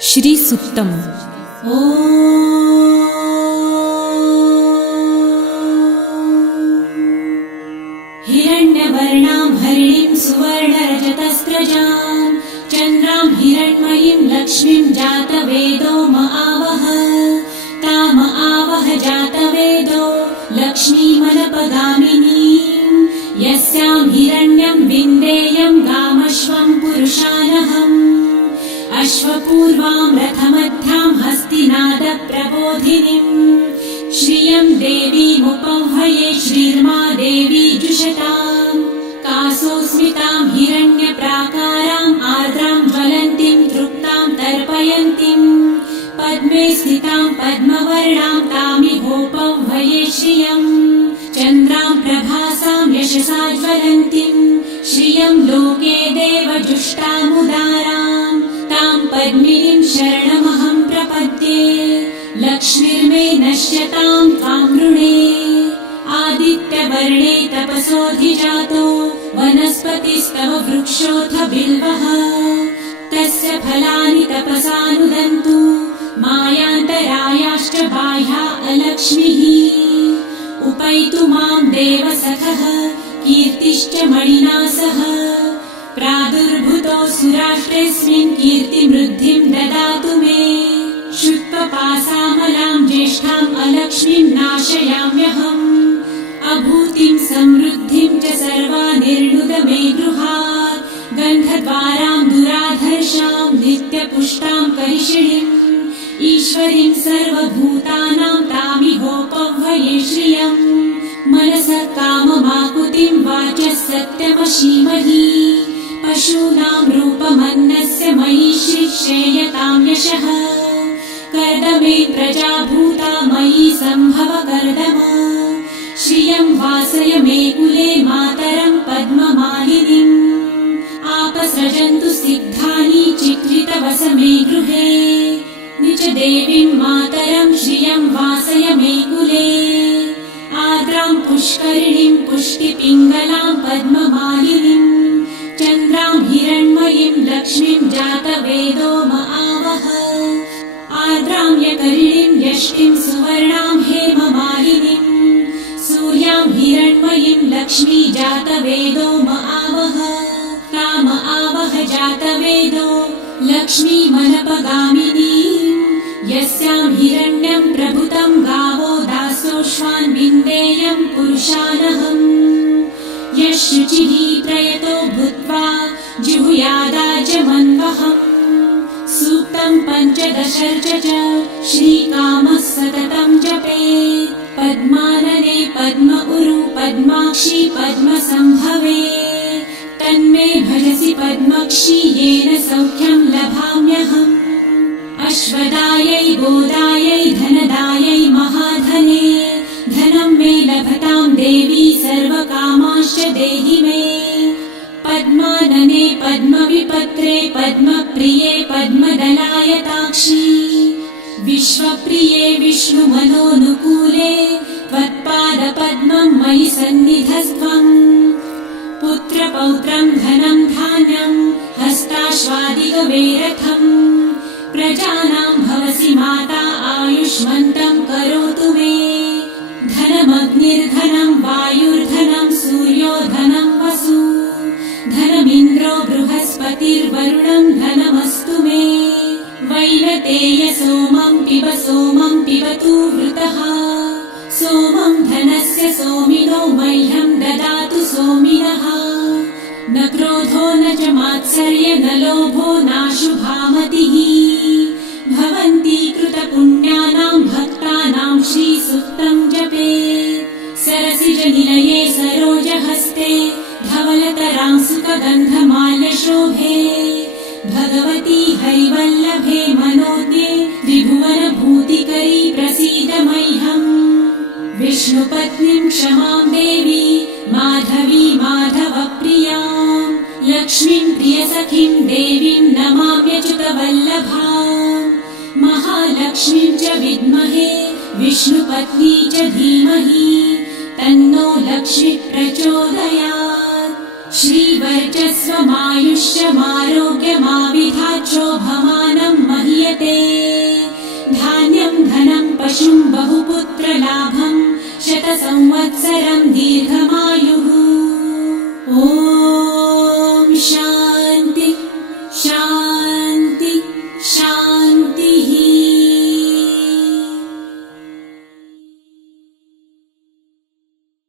श्रीसुक्तम्। हिरण्यवर्णां हरिणीं सुवर्णरजतस्रजाम् चन्द्रां हिरण्मयीं लक्ष्मीं जातवेदो म आवह ताम आवह जातवेदो लक्ष्मीमनपगामिनीम् यस्यां हिरण्यं विन्देयं अश्वपूर्वां रथमध्यां हस्तिनादप्रबोधिनीम्। श्रियं देवीमुपह्वये श्रीर्मा देवी जुषताम्। कासोऽस्मितां हिरण्यप्राकाराम् आर्द्रां ज्वलन्तीं तृप्तां तर्पयन्तीम्। पद्मे स्थितां पद्मवर्णां तामिहोपह्वये श्रियम्। चन्द्रां प्रभासां यशसा ज्वलन्तीं श्रियं लोके देवजुष्टामुदाराम् शरणमहं प्रपद्ये। लक्ष्मीर्मे नश्यतां त्वां नृणे आदित्यवर्णे तपसोऽधिजातो वनस्पतिस्तव वृक्षोऽथ बिल्वः। तस्य फलानि तपसानुदन्तु मायान्तरायाश्च बाह्या अलक्ष्मीः। उपैतु मां देवसखः कीर्तिश्च मणिना सह प्रादुर्भूतो सुराष्ट्रेऽस्मिन् कीर्तिमृद्धिं ददातु मे। शुत्वपासामलां ज्येष्ठाम् अलक्ष्मीं नाशयाम्यहम्। अभूतिं समृद्धिं च सर्वा निर्णुद मे गृहात्। गन्धद्वारां दुराधर्षां नित्यपुष्टां करिषिणीम् ईश्वरीं सर्वभूतानां तामिहोपह्वये श्रियम्। मनसः काममाकुतिं वाचः सत्यमशीमहि पशूनां रूपमन्नस्य मयि श्रीश्रेयतां यशः कर्दमे प्रजाभूता मयि सम्भव कर्दम श्रियं वासय मे कुले मातरं पद्ममालिनीम्। आपसृजन्तु सिद्धानि चित्रितवस मे गृहे। निज देवीं मातरं श्रियं वासय मे कुले। आर्द्रां पुष्करिणीं पुष्टिपिङ्गलां पद्ममालिनीम् हिरण्मयीं लक्ष्मीं जातवेदो म आवह आर्द्रां यकरिणीं यष्टिं सुवर्णां हेममालिनीम् सूर्यां हिरण्मयीं लक्ष्मी जातवेदो म आवह ताम आवह जातवेदो लक्ष्मीमनपगामिनीम् यस्यां हिरण्यं प्रभुतं गावो दासोऽश्वान् विन्देयं पुरुषानहम् शुचिः प्रयतो भूत्वा जिहुयादाजमन्वहम् सूक्तं पञ्चदशर्च च श्रीकामः सततं जपे। पद्मानने पद्म उरु पद्माक्षी पद्मसम्भवे तन्मे भजसि पद्मक्षी येन सौख्यं लभाम्यहम्। अश्वदायै गोदायै धनदायै महाधने देहि मे। पद्मानने पद्मविपत्रे पद्मप्रिये पद्मदलायताक्षी विश्वप्रिये विष्णुमनोनुकूले त्वत्पादपद्मं मयि सन्निधस्त्वम् पुत्रपौत्रं धनं धान्यं हस्ताश्वादिगवेरथम् प्रजानां भवसि माता मे धनमग्निर्धनं वायुर्धनं सूर्यो धनं वसु। धनमिन्द्रो बृहस्पतिर्वरुणं धनमस्तु मे। वैनतेय सोमं पिब सोमं पिबतु वृतः। सोमं धनस्य सोमिनो मह्यं ददातु सोमिनः। न क्रोधो न च मात्सर्य न लोभो नाशुभामतिः। भवन्ति कृतपुण्यानां भक्तानां श्रीसुक्तं जपे सरसिजनिलये सरोजहस्ते धवलतरां सुखगन्धमाल्यशोभे भगवती हरिवल्लभे मनोज्ञे त्रिभुवनभूतिकरी प्रसीद मह्यम्। विष्णुपत्नीं क्षमां देवी माधवी माधवप्रियाम्। लक्ष्मीं प्रियसखीं देवीं नमाम्यच्युतवल्लभाम्। महालक्ष्मीं च विद्महे विष्णुपत्नी च धीमहि। तन्नो श्रीप्रचोदया श्रीवर्चस्वमायुष्यमारोग्यमाविधाचोभवानम् महीयते। धान्यम् धनम् पशुम् बहुपुत्रलाभम् शतसंवत्सरम् दीर्घमायुः। ओ